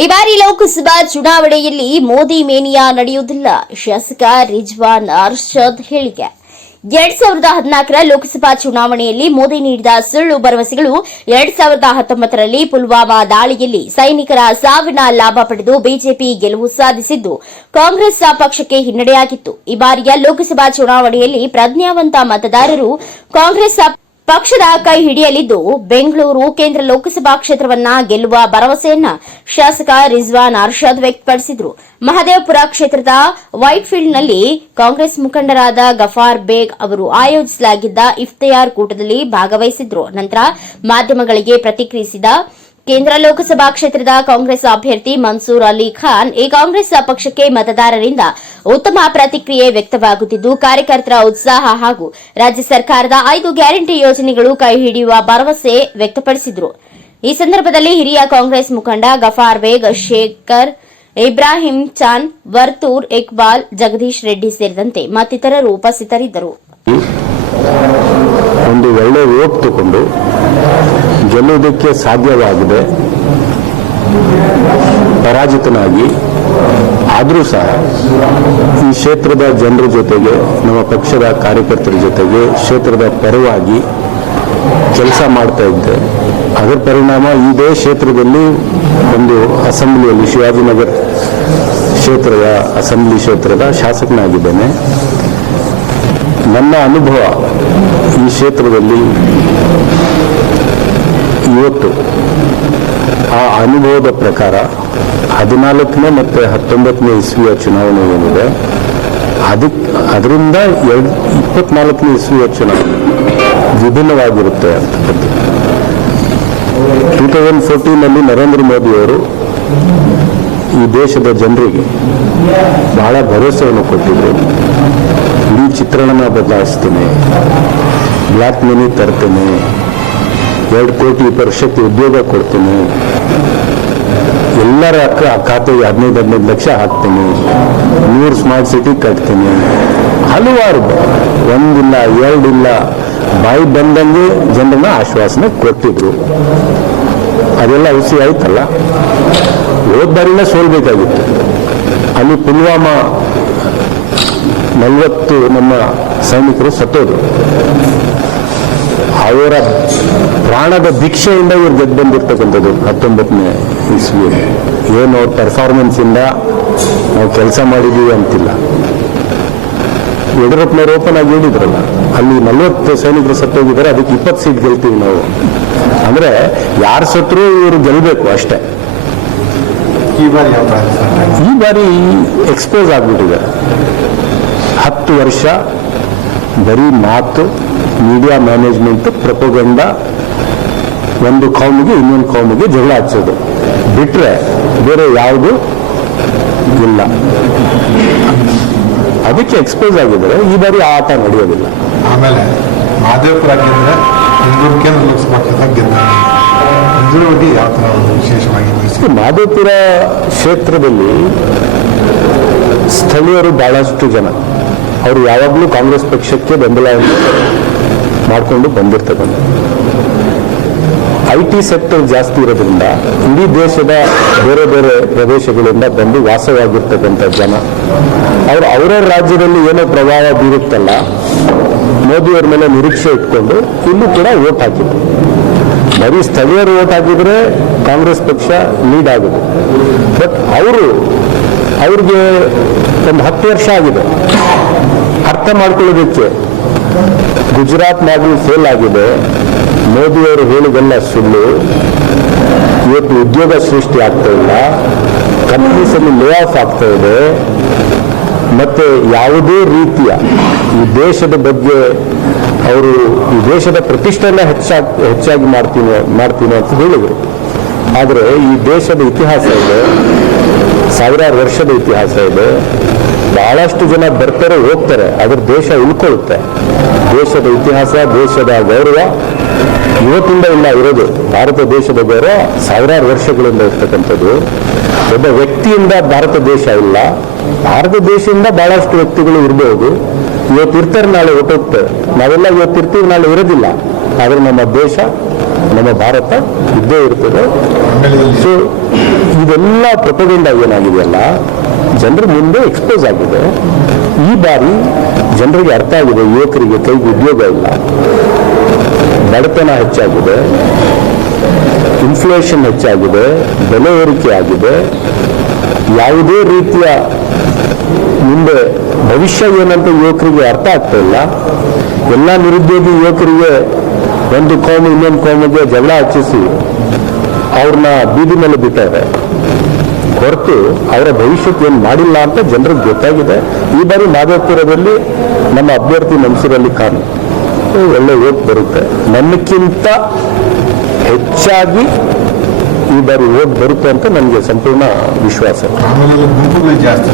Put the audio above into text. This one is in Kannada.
ಈ ಬಾರಿ ಲೋಕಸಭಾ ಚುನಾವಣೆಯಲ್ಲಿ ಮೋದಿ ಮೇನಿಯಾ ನಡೆಯುವುದಿಲ್ಲ. ಶಾಸಕ ರಿಜ್ವಾನ್ ಅರ್ಷದ್ ಹೇಳಿಕೆ. ಎರಡ್ ಸಾವಿರದ ಹದಿನಾಲ್ಕರ ಲೋಕಸಭಾ ಚುನಾವಣೆಯಲ್ಲಿ ಮೋದಿ ನೀಡಿದ ಸುಳ್ಳು ಭರವಸೆಗಳು ಎರಡ್ ಸಾವಿರದ ಹತ್ತೊಂಬತ್ತರಲ್ಲಿ ಪುಲ್ವಾಮಾ ದಾಳಿಯಲ್ಲಿ ಸೈನಿಕರ ಸಾವಿನ ಲಾಭ ಪಡೆದು ಬಿಜೆಪಿ ಗೆಲುವು ಸಾಧಿಸಿದ್ದು ಕಾಂಗ್ರೆಸ್ ಪಕ್ಷಕ್ಕೆ ಹಿನ್ನಡೆಯಾಗಿತ್ತು. ಈ ಬಾರಿಯ ಲೋಕಸಭಾ ಚುನಾವಣೆಯಲ್ಲಿ ಪ್ರಜ್ಞಾವಂತ ಮತದಾರರು ಕಾಂಗ್ರೆಸ್ ಪಕ್ಷದ ಕೈ ಹಿಡಿಯಲಿದ್ದು, ಬೆಂಗಳೂರು ಕೇಂದ್ರ ಲೋಕಸಭಾ ಕ್ಷೇತ್ರವನ್ನ ಗೆಲ್ಲುವ ಭರವಸೆಯನ್ನ ಶಾಸಕ ರಿಜ್ವಾನ್ ಅರ್ಷದ್ ವ್ಯಕ್ತಪಡಿಸಿದರು. ಮಹದೇವಪುರ ಕ್ಷೇತ್ರದ ವೈಟ್ಫೀಲ್ಡ್ನಲ್ಲಿ ಕಾಂಗ್ರೆಸ್ ಮುಖಂಡರಾದ ಗಫಾರ್ ಬೇಗ್ ಅವರು ಆಯೋಜಿಸಲಾಗಿದ್ದ ಇಫ್ತಿಯಾರ್ ಕೂಟದಲ್ಲಿ ಭಾಗವಹಿಸಿದ್ರು. ನಂತರ ಮಾಧ್ಯಮಗಳಿಗೆ ಪ್ರತಿಕ್ರಿಯಿಸಿದ ಕೇಂದ್ರ ಲೋಕಸಭಾ ಕ್ಷೇತ್ರದ ಕಾಂಗ್ರೆಸ್ ಅಭ್ಯರ್ಥಿ ಮನ್ಸೂರ್ ಅಲಿ ಖಾನ್ ಈ ಕಾಂಗ್ರೆಸ್ ಪಕ್ಷಕ್ಕೆ ಮತದಾರರಿಂದ ಉತ್ತಮ ಪ್ರತಿಕ್ರಿಯೆ ವ್ಯಕ್ತವಾಗುತ್ತಿದ್ದು, ಕಾರ್ಯಕರ್ತರ ಉತ್ಸಾಹ ಹಾಗೂ ರಾಜ್ಯ ಸರ್ಕಾರದ ಐದು ಗ್ಯಾರಂಟಿ ಯೋಜನೆಗಳು ಕೈ ಹಿಡಿಯುವ ಭರವಸೆ ವ್ಯಕ್ತಪಡಿಸಿದರು. ಈ ಸಂದರ್ಭದಲ್ಲಿ ಹಿರಿಯ ಕಾಂಗ್ರೆಸ್ ಮುಖಂಡ ಗಫಾರ್ ಬೇಗ್, ಶೇಖರ್ ಇಬ್ರಾಹಿಂ ಚಾನ್ ವರ್ತೂರ್ ಇಕ್ಬಾಲ್, ಜಗದೀಶ್ ರೆಡ್ಡಿ ಸೇರಿದಂತೆ ಮತ್ತಿತರರು ಉಪಸ್ಥಿತರಿದ್ದರು. ಒಂದು ಒಳ್ಳೆ ತಗೊಂಡು ಗೆಲ್ಲುವುದಕ್ಕೆ ಸಾಧ್ಯವಾಗಿದೆ. ಪರಾಜಿತನಾಗಿ. ಆದರೂ ಸಹ ಈ ಕ್ಷೇತ್ರದ ಜನರ ಜೊತೆಗೆ, ನಮ್ಮ ಪಕ್ಷದ ಕಾರ್ಯಕರ್ತರ ಜೊತೆಗೆ ಕ್ಷೇತ್ರದ ಪರವಾಗಿ ಕೆಲಸ ಮಾಡ್ತಾ ಇದ್ದೆ. ಅದರ ಪರಿಣಾಮ ಇದೇ ಕ್ಷೇತ್ರದಲ್ಲಿ ಒಂದು ಅಸೆಂಬ್ಲಿಯಲ್ಲಿ ಶಿವಾಜಿನಗರ್ ಕ್ಷೇತ್ರದ ಅಸೆಂಬ್ಲಿ ಕ್ಷೇತ್ರದ ಶಾಸಕನಾಗಿದ್ದೇನೆ. ನನ್ನ ಅನುಭವ ಈ ಕ್ಷೇತ್ರದಲ್ಲಿ ಇವತ್ತು ಆ ಅನುಭವದ ಪ್ರಕಾರ ಹದಿನಾಲ್ಕನೇ ಮತ್ತು ಹತ್ತೊಂಬತ್ತನೇ ಇಸ್ವಿಯ ಚುನಾವಣೆ ಏನಿದೆ ಅದಕ್ಕೆ ಅದರಿಂದ ಎರಡು, ಇಪ್ಪತ್ನಾಲ್ಕನೇ ಇಸ್ವಿಯ ಚುನಾವಣೆ ವಿಭಿನ್ನವಾಗಿರುತ್ತೆ ಅಂತಕ್ಕಂಥದ್ದು ಟೂ ತೌಸಂಡ್ ಫೋರ್ಟೀನಲ್ಲಿ ನರೇಂದ್ರ ಮೋದಿಯವರು ಈ ದೇಶದ ಜನರಿಗೆ ಬಹಳ ಭರವಸೆಯನ್ನು ಕೊಟ್ಟಿದ್ದರು ಇಡೀ ಚಿತ್ರಣನ ಬದಲಾಯಿಸ್ತೇನೆ ಬ್ಲ್ಯಾಕ್ ಮನಿ ತರ್ತೇನೆ ಎರಡು ಕೋಟಿ ವರ್ಷಕ್ಕೆ ಉದ್ಯೋಗ ಕೊಡ್ತೀನಿ. ಎಲ್ಲರ ಖಾತೆಗೆ ಹದಿನೈದು ಹದಿನೈದು ಲಕ್ಷ ಹಾಕ್ತೀನಿ. ನೂರು ಸ್ಮಾರ್ಟ್ ಸಿಟಿ ಕಟ್ತೀನಿ. ಹಲವಾರು ಒಂದಿಲ್ಲ, ಎರಡಿಲ್ಲ, ಬಾಯಿ ಬಂದಂಗೆ ಜನರನ್ನ ಆಶ್ವಾಸನೆ ಕೊಟ್ಟಿದ್ರು. ಅದೆಲ್ಲ ಹುಸಿ ಆಯ್ತಲ್ಲ? ಹೋದ ಸೋಲ್ಬೇಕಾಗಿತ್ತು. ಅಲ್ಲಿ ಪುಲ್ವಾಮಾ ನಲವತ್ತು ನಮ್ಮ ಸೈನಿಕರು ಸತ್ತೋದ್ರು. ಅವರ ಪ್ರಾಣದ ಭಿಕ್ಷೆಯಿಂದ ಇವ್ರು ಗೆದ್ದು ಬಂದಿರ್ತಕ್ಕಂಥದ್ದು ಹತ್ತೊಂಬತ್ತನೇ ಇಸ್ವಿಯಲ್ಲಿ. ಏನು ಅವ್ರ ಪರ್ಫಾರ್ಮೆನ್ಸ್ ಇಂದ ನಾವು ಕೆಲಸ ಮಾಡಿದೀವಿ ಅಂತಿಲ್ಲ. ಯಡಿಯೂರಪ್ಪನವ್ರು ಓಪನ್ ಆಗಿ ಹೇಳಿದ್ರಲ್ಲ ಅಲ್ಲಿ ನಲ್ವತ್ತು ಸೈನಿಕರು ಸತ್ತೋಗಿದ್ದಾರೆ ಅದಕ್ಕೆ ಇಪ್ಪತ್ತು ಸೀಟ್ ಗೆಲ್ತೀವಿ ನಾವು. ಅಂದ್ರೆ ಯಾರು ಸತ್ರು ಇವರು ಗೆಲ್ಬೇಕು ಅಷ್ಟೇ. ಈ ಬಾರಿ ಈ ಬಾರಿ ಎಕ್ಸ್ಪೋಸ್ ಆಗ್ಬಿಟ್ಟಿದೆ. ಹತ್ತು ವರ್ಷ ಬರೀ ಮಾತು ಮೀಡಿಯಾ ಮ್ಯಾನೇಜ್ಮೆಂಟ್ ಪ್ರಪೋಗಂಡ ಒಂದು ಕೌಮಿಗೆ ಇನ್ನೊಂದು ಕೌಮಿಗೆ ಜಗಳ ಹಚ್ಚೋದು ಬಿಟ್ರೆ ಬೇರೆ ಯಾವುದು ಇಲ್ಲ. ಅದಕ್ಕೆ ಎಕ್ಸ್ಪೋಸ್ ಆಗಿದ್ರೆ ಈ ಬಾರಿ ಆ ಆಟ ನಡೆಯೋದಿಲ್ಲ. ಆಮೇಲೆ ಮಹದೇವಪುರ ಬೆಂಗಳೂರು ಕೇಂದ್ರ ಲೋಕಸಭಾ ಕ್ಷೇತ್ರ ಬಗ್ಗೆ ಯಾವ ಥರ ಒಂದು ವಿಶೇಷವಾಗಿ ಮಾಧವಪುರ ಕ್ಷೇತ್ರದಲ್ಲಿ ಸ್ಥಳೀಯರು ಬಹಳಷ್ಟು ಜನ. ಅವರು ಯಾವಾಗಲೂ ಕಾಂಗ್ರೆಸ್ ಪಕ್ಷಕ್ಕೆ ಬೆಂಬಲವನ್ನು ಮಾಡಿಕೊಂಡು ಬಂದಿರ್ತಕ್ಕಂಥ ಐ ಟಿ ಸೆಕ್ಟರ್ ಜಾಸ್ತಿ ಇರೋದ್ರಿಂದ ಇಡೀ ದೇಶದ ಬೇರೆ ಬೇರೆ ಪ್ರದೇಶಗಳಿಂದ ಬಂದು ವಾಸವಾಗಿರ್ತಕ್ಕಂಥ ಜನ. ಅವರು ಅವರವ್ರ ರಾಜ್ಯದಲ್ಲಿ ಏನೋ ಪ್ರಭಾವ ಬೀರುತ್ತಲ್ಲ, ಮೋದಿಯವ್ರ ಮೇಲೆ ನಿರೀಕ್ಷೆ ಇಟ್ಕೊಂಡು ಇಲ್ಲೂ ಕೂಡ ಓಟ್ ಹಾಕಿದ್ರು. ಬರೀ ಸ್ಥಳೀಯರು ಓಟ್ ಹಾಕಿದ್ರೆ ಕಾಂಗ್ರೆಸ್ ಪಕ್ಷ ಲೀಡ್ ಆಗುತ್ತೆ. ಬಟ್ ಅವರು, ಅವ್ರಿಗೆ ಒಂದು ಹತ್ತು ವರ್ಷ ಆಗಿದೆ. ಅರ್ಥ ಮಾಡ್ಕೊಳ್ಳೋದಕ್ಕೆ ಗುಜರಾತ್ ಮಾಡಲ್ ಫೇಲ್ ಆಗಿದೆ. ಮೋದಿಯವರು ಹೇಳಿದೆಲ್ಲ ಸುಳ್ಳು. ಇವತ್ತು ಉದ್ಯೋಗ ಸೃಷ್ಟಿ ಆಗ್ತಾ ಇಲ್ಲ. ಕಂಪ್ನೀಸ್ ಅಲ್ಲಿ ಲೇ ಆಫ್ ಆಗ್ತಾ ಇದೆ. ಮತ್ತು ಯಾವುದೇ ರೀತಿಯ ಈ ದೇಶದ ಬಗ್ಗೆ ಅವರು ಈ ದೇಶದ ಪ್ರತಿಷ್ಠೆನ ಹೆಚ್ಚಾಗಿ ಹೆಚ್ಚಾಗಿ ಮಾಡ್ತೀನಿ ಮಾಡ್ತೀನಿ ಅಂತ ಹೇಳಿದರು. ಆದರೆ ಈ ದೇಶದ ಇತಿಹಾಸ ಇದೆ. ಸಾವಿರಾರು ವರ್ಷದ ಇತಿಹಾಸ ಇದೆ. ಬಹಳಷ್ಟು ಜನ ಬರ್ತಾರೆ, ಹೋಗ್ತಾರೆ. ಅದ್ರ ದೇಶ ಉಳ್ಕೊಳ್ಳುತ್ತೆ. ದೇಶದ ಇತಿಹಾಸ, ದೇಶದ ಗೌರವ ಇವತ್ತಿಂದ ಇಲ್ಲ, ಇರೋದು. ಭಾರತ ದೇಶದ ಗೌರವ ಸಾವಿರಾರು ವರ್ಷಗಳಿಂದ ಇರ್ತಕ್ಕಂಥದ್ದು. ಒಬ್ಬ ವ್ಯಕ್ತಿಯಿಂದ ಭಾರತ ದೇಶ ಇಲ್ಲ. ಭಾರತ ದೇಶದಿಂದ ಬಹಳಷ್ಟು ವ್ಯಕ್ತಿಗಳು ಇರಬಹುದು ಇವತ್ತು ಇರ್ತಾರೆ, ನಾಳೆ ಹೊಟ್ಟೋಗ್ತಾರೆ ನಾವೆಲ್ಲ ಇವತ್ತು ಇರ್ತೀವಿ, ನಾಳೆ ಇರೋದಿಲ್ಲ. ಆದ್ರೆ ನಮ್ಮ ದೇಶ, ನಮ್ಮ ಭಾರತ ಇದ್ದೇ ಇರ್ತದೆ. ಸೊ ಇದೆಲ್ಲ ಪ್ರಪಗಂಡ ಏನಾಗಿದೆಯಲ್ಲ ಜನರ ಮುಂದೆ ಎಕ್ಸ್ಪೋಸ್ ಆಗಿದೆ. ಈ ಬಾರಿ ಜನರಿಗೆ ಅರ್ಥ ಆಗಿದೆ, ಯುವಕರಿಗೆ ಕೈಗೆ ಉದ್ಯೋಗ ಇಲ್ಲ. ಬಡತನ ಹೆಚ್ಚಾಗಿದೆ. ಇನ್ಫ್ಲೇಷನ್ ಹೆಚ್ಚಾಗಿದೆ. ಬೆಲೆ ಏರಿಕೆ ಆಗಿದೆ. ಯಾವುದೇ ರೀತಿಯ ಮುಂದೆ ಭವಿಷ್ಯ ಏನಂತ ಯುವಕರಿಗೆ ಅರ್ಥ ಆಗ್ತಾ ಇಲ್ಲ. ಎಲ್ಲ ನಿರುದ್ಯೋಗಿ ಯುವಕರಿಗೆ ಒಂದು ಕೋಮು, ಇನ್ನೊಂದು ಕೋಮಿಗೆ ಜಗಳ ಹಚ್ಚಿಸಿ ಅವ್ರನ್ನ ಬೀದಿ ಮೇಲೆ ಬಿಟ್ಟವ್ರೆ ಹೊರತು ಅವರ ಭವಿಷ್ಯಕ್ಕೆ ಏನು ಮಾಡಿಲ್ಲ ಅಂತ ಜನರಿಗೆ ಗೊತ್ತಾಗಿದೆ. ಈ ಬಾರಿ ಮಾಧವಪುರದಲ್ಲಿ ನಮ್ಮ ಅಭ್ಯರ್ಥಿ ಮನ್ಸೂರಲ್ಲಿ ಕಾಣು. ಒಳ್ಳೆ ಓಟ್ ಬರುತ್ತೆ. ನನ್ನಕ್ಕಿಂತ ಹೆಚ್ಚಾಗಿ ಈ ಬಾರಿ ಓಟ್ ಬರುತ್ತೆ ಅಂತ ನನಗೆ ಸಂಪೂರ್ಣ ವಿಶ್ವಾಸ. ಜಾಸ್ತಿ